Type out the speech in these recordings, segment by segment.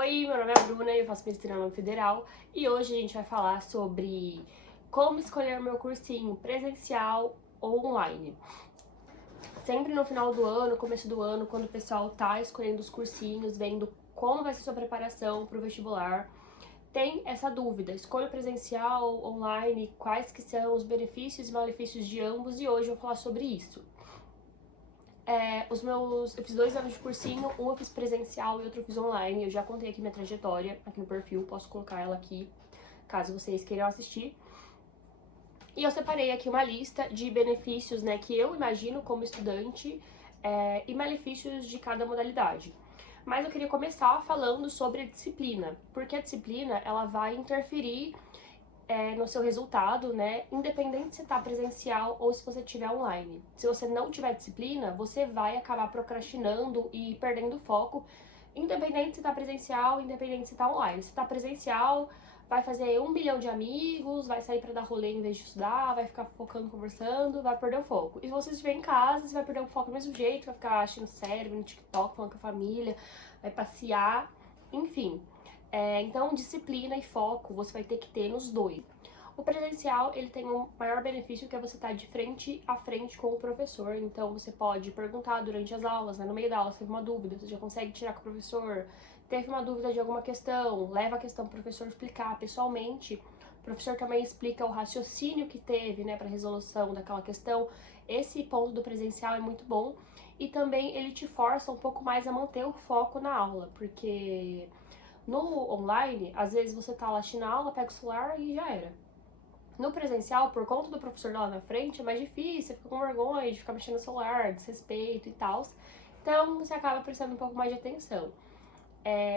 Oi, meu nome é Bruna e eu faço mestrado na Federal e hoje a gente vai falar sobre como escolher meu cursinho presencial ou online. Sempre no final do ano, começo do ano, quando o pessoal tá escolhendo os cursinhos, vendo como vai ser sua preparação para o vestibular, tem essa dúvida, escolha presencial, online, quais que são os benefícios e malefícios de ambos e hoje eu vou falar sobre isso. Eu fiz 2 anos de cursinho, um eu fiz presencial e outro eu fiz online. Eu já contei aqui minha trajetória aqui no perfil, posso colocar ela aqui, caso vocês queiram assistir. E eu separei aqui uma lista de benefícios, né, que eu imagino como estudante e malefícios de cada modalidade. Mas eu queria começar falando sobre a disciplina, porque a disciplina, ela vai interferir no seu resultado, né? Independente se tá presencial ou se você tiver online. Se você não tiver disciplina, você vai acabar procrastinando e perdendo foco, independente se tá presencial, independente se tá online. Se tá presencial, vai fazer 1 bilhão de amigos, vai sair pra dar rolê em vez de estudar, vai ficar focando, conversando, vai perder o foco. E se você estiver em casa, você vai perder o foco do mesmo jeito, vai ficar assistindo série, no TikTok, falando com a família, vai passear, enfim. Então, disciplina e foco você vai ter que ter nos dois. O presencial, ele tem um maior benefício que é você estar de frente a frente com o professor. Então, você pode perguntar durante as aulas, né? No meio da aula, você teve uma dúvida, você já consegue tirar com o professor. Teve uma dúvida de alguma questão, leva a questão para o professor explicar pessoalmente. O professor também explica o raciocínio que teve, né, para resolução daquela questão. Esse ponto do presencial é muito bom. E também ele te força um pouco mais a manter o foco na aula, porque no online, às vezes você tá lá assistindo a aula, pega o celular e já era. No presencial, por conta do professor lá na frente, é mais difícil, você fica com vergonha de ficar mexendo no celular, desrespeito e tal. Então, você acaba prestando um pouco mais de atenção.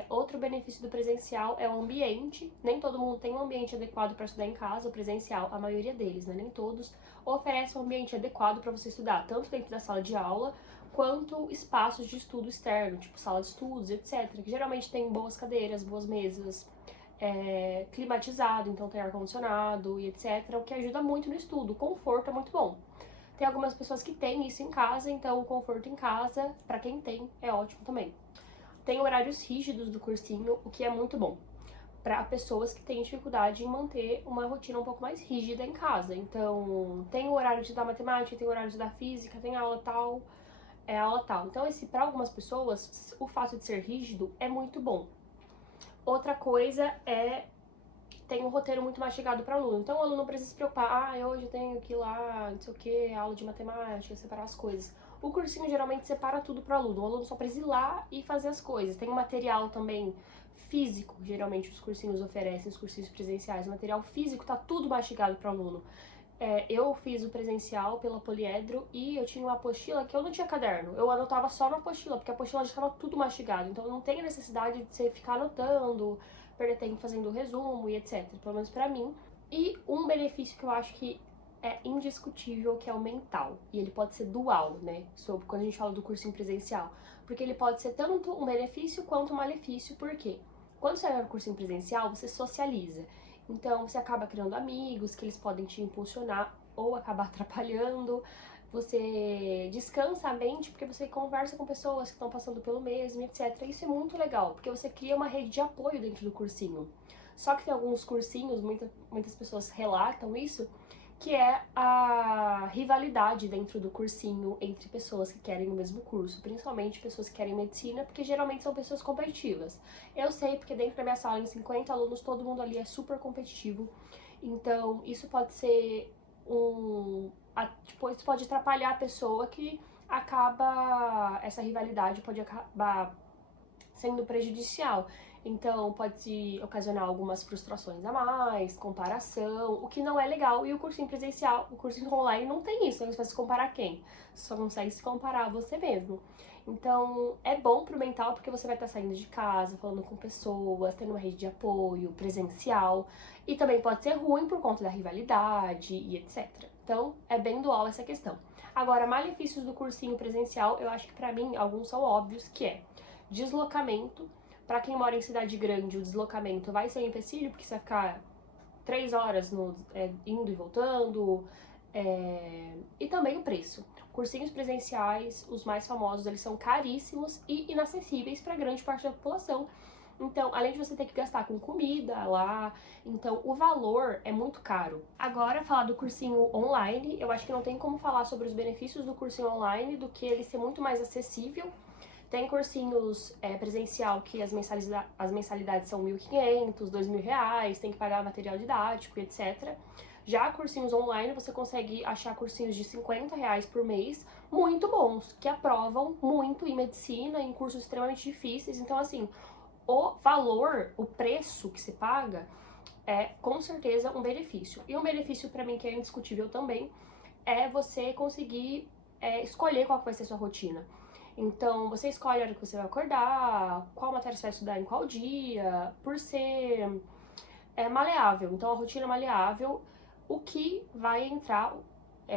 Outro benefício do presencial é o ambiente. Nem todo mundo tem um ambiente adequado para estudar em casa. O presencial, a maioria deles, né? Nem todos, oferece um ambiente adequado para você estudar, tanto dentro da sala de aula, quanto espaços de estudo externo, tipo sala de estudos, etc. Que geralmente tem boas cadeiras, boas mesas, climatizado, então tem ar-condicionado e etc. O que ajuda muito no estudo. O conforto é muito bom. Tem algumas pessoas que têm isso em casa, então o conforto em casa, para quem tem, é ótimo também. Tem horários rígidos do cursinho, o que é muito bom para pessoas que têm dificuldade em manter uma rotina um pouco mais rígida em casa. Então, tem o horário de estudar matemática, tem o horário de estudar física, tem aula tal, aula tal. Então, para algumas pessoas, o fato de ser rígido é muito bom. Outra coisa tem um roteiro muito mastigado para o aluno. Então, o aluno não precisa se preocupar, hoje eu tenho que ir lá, não sei o que, aula de matemática, separar as coisas. O cursinho geralmente separa tudo para o aluno. O aluno só precisa ir lá e fazer as coisas. Tem um material também físico, geralmente os cursinhos oferecem, os cursinhos presenciais. O material físico tá tudo mastigado para o aluno. Eu fiz o presencial pela Poliedro e eu tinha uma apostila que eu não tinha caderno. Eu anotava só na apostila, porque a apostila já estava tudo mastigado. Então não tem a necessidade de você ficar anotando, perder tempo fazendo resumo e etc. Pelo menos pra mim. E um benefício que eu acho que é indiscutível, que é o mental. E ele pode ser dual, né? Sobre quando a gente fala do cursinho presencial. Porque ele pode ser tanto um benefício quanto um malefício. Por quê? Quando você vai no cursinho presencial, você socializa. Então você acaba criando amigos que eles podem te impulsionar ou acabar atrapalhando. Você descansa a mente porque você conversa com pessoas que estão passando pelo mesmo, etc. Isso é muito legal, porque você cria uma rede de apoio dentro do cursinho. Só que tem alguns cursinhos, muitas pessoas relatam isso, que é a rivalidade dentro do cursinho entre pessoas que querem o mesmo curso, principalmente pessoas que querem medicina, porque geralmente são pessoas competitivas. Eu sei porque dentro da minha sala, em 50 alunos, todo mundo ali é super competitivo, então isso pode ser isso pode atrapalhar a pessoa que essa rivalidade pode acabar sendo prejudicial. Então, pode ocasionar algumas frustrações a mais, comparação, o que não é legal. E o cursinho presencial, o cursinho online não tem isso, né? Você vai se comparar quem? Você só consegue se comparar a você mesmo. Então, é bom pro mental porque você vai estar saindo de casa, falando com pessoas, tendo uma rede de apoio presencial. E também pode ser ruim por conta da rivalidade e etc. Então, é bem dual essa questão. Agora, malefícios do cursinho presencial, eu acho que pra mim alguns são óbvios, que é deslocamento. Para quem mora em cidade grande, o deslocamento vai ser um empecilho, porque você vai ficar 3 horas indo e voltando. E também o preço. Cursinhos presenciais, os mais famosos, eles são caríssimos e inacessíveis para grande parte da população. Então, além de você ter que gastar com comida lá, então o valor é muito caro. Agora, falar do cursinho online, eu acho que não tem como falar sobre os benefícios do cursinho online do que ele ser muito mais acessível. Tem cursinhos presencial que as mensalidades são R$ 1.500, R$ 2.000, tem que pagar material didático, etc. Já cursinhos online, você consegue achar cursinhos de R$ 50 por mês, muito bons, que aprovam muito em medicina, em cursos extremamente difíceis. Então, assim, o valor, o preço que se paga é com certeza um benefício. E um benefício para mim que é indiscutível também é você conseguir escolher qual que vai ser a sua rotina. Então, você escolhe a hora que você vai acordar, qual matéria você vai estudar em qual dia, por ser maleável. Então, a rotina é maleável, o que vai entrar,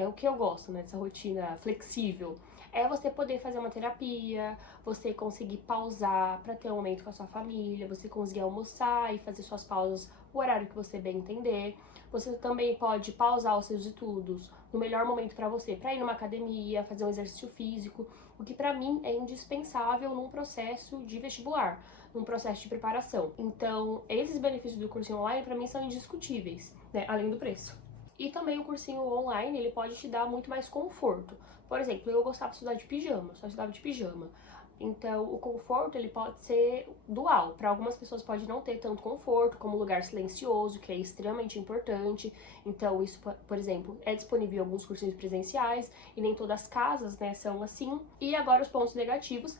o que eu gosto, né, dessa rotina flexível, é você poder fazer uma terapia, você conseguir pausar para ter um momento com a sua família, você conseguir almoçar e fazer suas pausas o horário que você bem entender. Você também pode pausar os seus estudos no melhor momento para você, para ir numa academia, fazer um exercício físico, o que para mim é indispensável num processo de vestibular, num processo de preparação. Então, esses benefícios do cursinho online para mim são indiscutíveis, né, além do preço. E também o cursinho online, ele pode te dar muito mais conforto. Por exemplo, eu gostava de estudar de pijama, só estudava de pijama. Então, o conforto, ele pode ser dual. Para algumas pessoas pode não ter tanto conforto, como lugar silencioso, que é extremamente importante. Então, isso, por exemplo, é disponível em alguns cursinhos presenciais, e nem todas as casas, né, são assim. E agora os pontos negativos.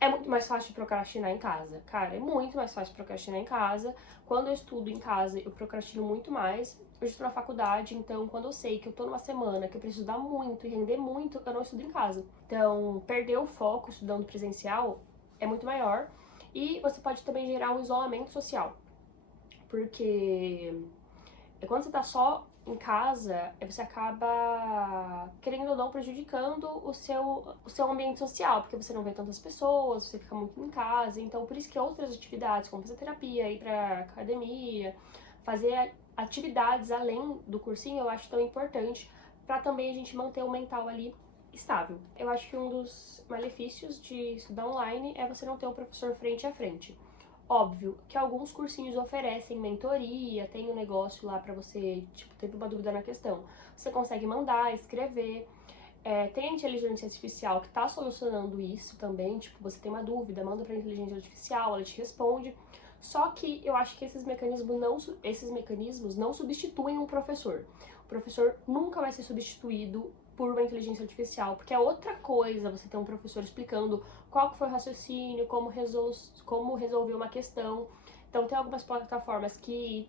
É muito mais fácil de procrastinar em casa. Cara, é muito mais fácil de procrastinar em casa. Quando eu estudo em casa, eu procrastino muito mais. Eu estou na faculdade, então quando eu sei que eu tô numa semana que eu preciso estudar muito e render muito, eu não estudo em casa. Então, perder o foco estudando presencial é muito maior. E você pode também gerar um isolamento social. Porque quando você tá só em casa, você acaba, querendo ou não, prejudicando o seu ambiente social, porque você não vê tantas pessoas, você fica muito em casa. Então, por isso que outras atividades, como fazer terapia, ir pra academia, fazer atividades além do cursinho, eu acho tão importante para também a gente manter o mental ali estável. Eu acho que um dos malefícios de estudar online é você não ter um professor frente a frente. Óbvio que alguns cursinhos oferecem mentoria, tem um negócio lá pra você, tipo, teve uma dúvida na questão. Você consegue mandar, escrever. Tem a inteligência artificial que tá solucionando isso também, tipo, você tem uma dúvida, manda pra inteligência artificial, ela te responde. Só que eu acho que esses mecanismos não substituem um professor. O professor nunca vai ser substituído por uma inteligência artificial, porque é outra coisa você ter um professor explicando qual que foi o raciocínio, como resolver uma questão. Então, tem algumas plataformas que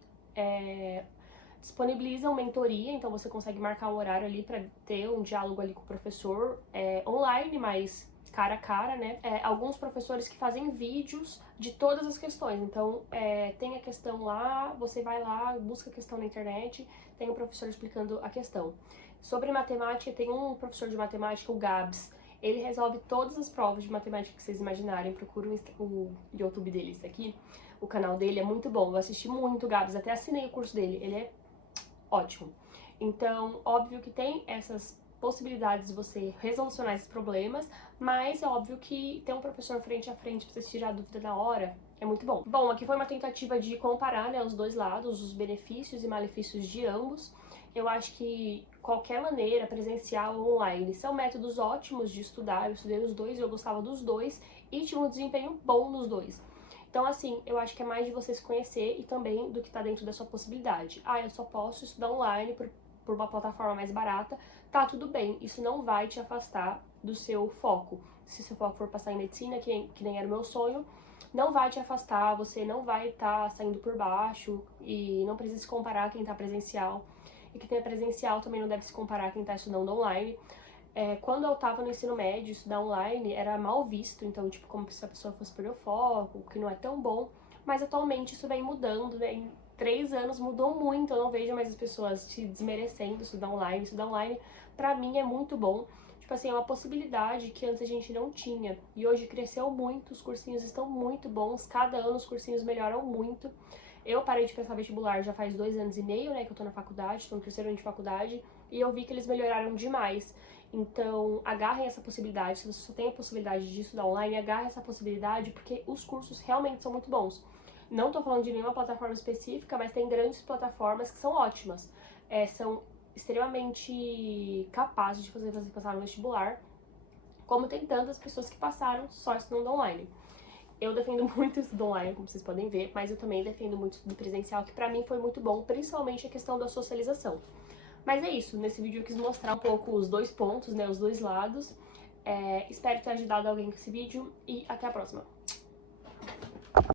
disponibilizam mentoria, então você consegue marcar um horário ali para ter um diálogo ali com o professor online, mas cara a cara, né? Alguns professores que fazem vídeos de todas as questões. Então, tem a questão lá, você vai lá, busca a questão na internet, tem o professor explicando a questão. Sobre matemática, tem um professor de matemática, o Gabs. Ele resolve todas as provas de matemática que vocês imaginarem. Procura o YouTube dele, isso aqui. O canal dele é muito bom. Eu assisti muito o Gabs, até assinei o curso dele. Ele é ótimo. Então, óbvio que tem essas possibilidades de você resolucionar esses problemas, mas é óbvio que ter um professor frente a frente pra você tirar a dúvida na hora é muito bom. Bom, aqui foi uma tentativa de comparar, né, os dois lados, os benefícios e malefícios de ambos. Eu acho que qualquer maneira, presencial ou online, são métodos ótimos de estudar. Eu estudei os dois, eu gostava dos dois e tive um desempenho bom nos dois. Então, assim, eu acho que é mais de você se conhecer e também do que tá dentro da sua possibilidade. Ah, eu só posso estudar online por uma plataforma mais barata. Tá, tudo bem, isso não vai te afastar do seu foco. Se seu foco for passar em medicina, que nem era o meu sonho, não vai te afastar, você não vai estar saindo por baixo e não precisa se comparar a quem tá presencial. E quem é presencial também não deve se comparar a quem tá estudando online. Quando eu tava no ensino médio, estudar online era mal visto, então, tipo, como se a pessoa fosse perder o foco, que não é tão bom. Mas atualmente isso vem mudando, né? Em 3 anos mudou muito, eu não vejo mais as pessoas te desmerecendo estudar online. Estudar online, pra mim, é muito bom. Tipo assim, é uma possibilidade que antes a gente não tinha. E hoje cresceu muito, os cursinhos estão muito bons, cada ano os cursinhos melhoram muito. Eu parei de pensar vestibular já faz 2 anos e meio, né, que eu tô na faculdade, tô no 3º ano de faculdade, e eu vi que eles melhoraram demais. Então, agarrem essa possibilidade. Se você só tem a possibilidade de estudar online, agarrem essa possibilidade, porque os cursos realmente são muito bons. Não tô falando de nenhuma plataforma específica, mas tem grandes plataformas que são ótimas. São extremamente capazes de fazer você passar no vestibular, como tem tantas pessoas que passaram só estudando online. Eu defendo muito o estudo online, como vocês podem ver, mas eu também defendo muito o estudo presencial, que pra mim foi muito bom, principalmente a questão da socialização. Mas é isso, nesse vídeo eu quis mostrar um pouco os dois pontos, né, os dois lados. Espero ter ajudado alguém com esse vídeo e até a próxima.